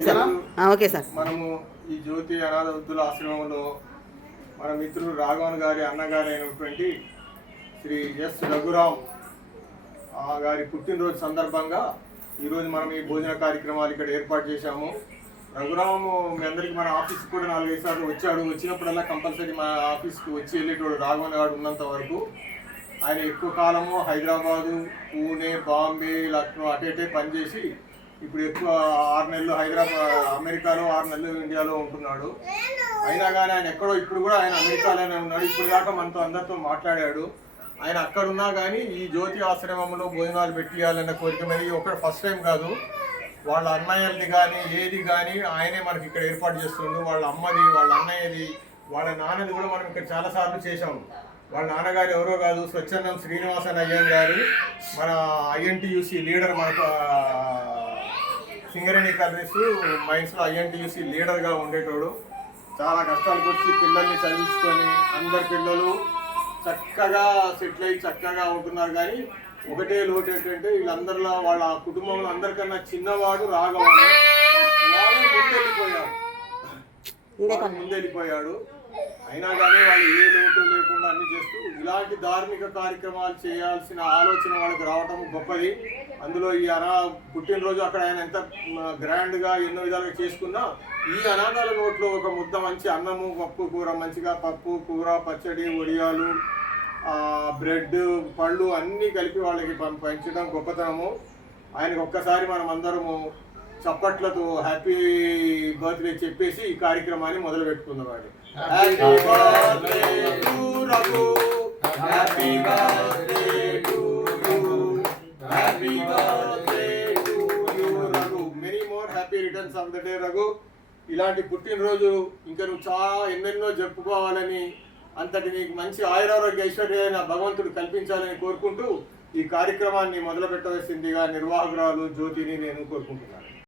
Okay sir. మనము ఈ జ్యోతి అనాథ వృద్ధుల ఆశ్రమంలో మన మిత్రుడు రాఘవన్ గారి అన్నగారు అయినటువంటి శ్రీ ఎస్ రఘురామ్ గారి పుట్టినరోజు సందర్భంగా ఈరోజు మనం ఈ భోజన కార్యక్రమాలు ఇక్కడ ఏర్పాటు చేశాము. రఘురామ్ మీ అందరికీ మన ఆఫీస్కి కూడా 4-5 సార్లు వచ్చాడు. వచ్చినప్పుడల్లా కంపల్సరీ మన ఆఫీస్కి వచ్చి వెళ్ళేటోడు రాఘవన్ గారు ఉన్నంత వరకు. ఆయన ఎక్కువ కాలము హైదరాబాదు, పూణే, బాంబే, లక్నో అటే పనిచేసి ఇప్పుడు ఎక్కువ 6 నెలలు అమెరికాలో 6 నెలలు ఇండియాలో ఉంటున్నాడు. అయినా కానీ ఆయన ఎక్కడో ఇప్పుడు కూడా ఆయన అమెరికాలోనే ఉన్నాడు. ఇప్పుడు దాకా మనతో అందరితో మాట్లాడాడు. ఆయన అక్కడున్నా కానీ ఈ జ్యోతి ఆశ్రమంలో భోజనాలు పెట్టియాలన్న కోరిక మీద ఒకటి ఫస్ట్ టైం కాదు, వాళ్ళ అన్నయ్యది కానీ ఏది కానీ ఆయనే మనకి ఇక్కడ ఏర్పాటు చేస్తుండు. వాళ్ళ అమ్మది, వాళ్ళ అన్నయ్యది, వాళ్ళ నాన్నది కూడా మనం ఇక్కడ చాలాసార్లు చేశాము. వాళ్ళ నాన్నగారు ఎవరో కాదు, స్వచ్ఛందం శ్రీనివాసన్ అయ్యన్ గారు, మన ఐఎన్టీయూసీ లీడర్, మనకు సింగరేణి కర్రీస్ మైన్స్లో ఐఎన్టీయూసీ లీడర్గా ఉండేటోడు. చాలా కష్టాలకు వచ్చి పిల్లల్ని చదివించుకొని అందరి పిల్లలు చక్కగా సెటిల్ అయ్యి చక్కగా ఉంటున్నారు. కానీ ఒకటే లోటు ఏంటంటే వీళ్ళందరిలో వాళ్ళ కుటుంబంలో అందరికన్నా చిన్నవాడు రాఘవన్. వాడు ముందెళ్ళిపోయాడు. అయినా కానీ వాళ్ళు ఏ లోటు లేకుండా అన్ని చేస్తూ ఇలాంటి ధార్మిక కార్యక్రమాలు చేయాల్సిన ఆలోచన వాళ్ళకి రావటం గొప్పది. అందులో ఈ పుట్టినరోజు అక్కడ ఆయన ఎంత గ్రాండ్గా ఎన్నో విధాలుగా చేసుకున్నా ఈ అనాథాల నోట్లో ఒక ముద్ద మంచి అన్నము, పప్పు కూర, మంచిగా పప్పు కూర, పచ్చడి, వడియాలు, బ్రెడ్, పళ్ళు అన్నీ కలిపి వాళ్ళకి పంచడం గొప్పతనము. ఆయనకు ఒక్కసారి మనం అందరము చప్పట్లతో హ్యాపీ బర్త్డే చెప్పేసి ఈ కార్యక్రమాన్ని మొదలు పెట్టుకుందాం. Many more happy returns of the day Raghu. ఇలాంటి పుట్టినరోజు ఇంకా నువ్వు చాలా ఎన్నెన్నో జరుపుకోవాలని, అంతటి నీకు మంచి ఆయురారోగ్య ఐశ్వర్యాన్ని భగవంతుడు కల్పించాలని కోరుకుంటూ ఈ కార్యక్రమాన్ని మొదలు పెట్టవలసిందిగా నిర్వాహకురాలు జ్యోతిని నేను కోరుకుంటున్నాను.